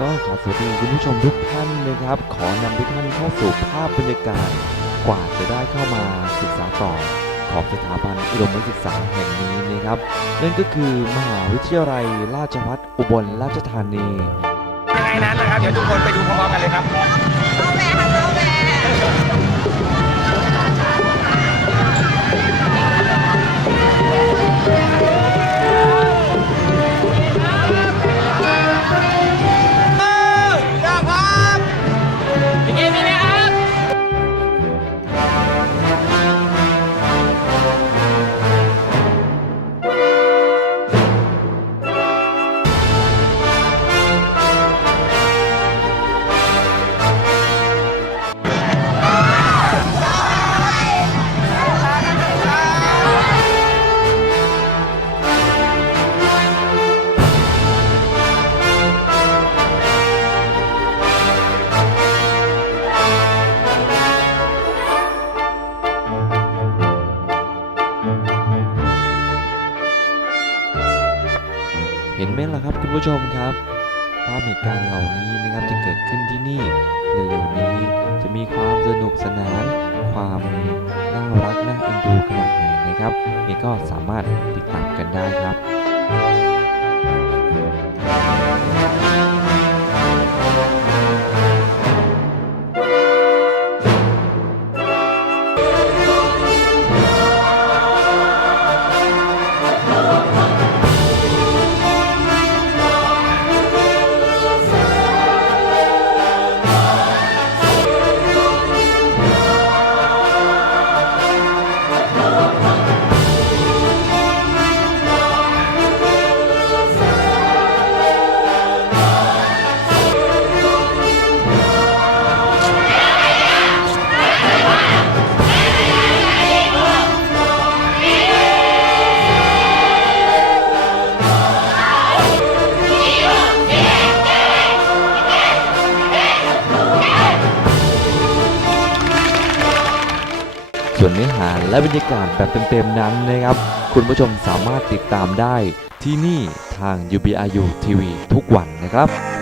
ก็ขอสวัสดีคุณผู้ชมทุกท่านนะครับ ขอนำทุกท่านเข้าสู่ภาพบรรยากาศกว่าจะได้เข้ามาศึกษาต่อของสถาบันอุดมศึกษาแห่งนี้นะครับ นั่นก็คือมหาวิทยาลัยราชภัฏอุบลราชธานีในนั้นนะครับ เดี๋ยวทุกคนไปดูพร้อ เห็นไหมล่ะครับคุณผู้ชมครับ ภาพเหตุการณ์เหล่านี้นะครับจะเกิดขึ้นที่นี่เร็วๆนี้จะมีความสนุกสนาน ความน่ารักน่าเอ็นดูขนาดไหนนะครับนี่ก็สามารถติดตามกันได้ครับ ส่วนเนื้อหาและบรรยากาศแบบเต็มๆนั้นนะครับ คุณผู้ชมสามารถติดตามได้ที่นี่ทาง UBIU TV ทุกวันนะครับ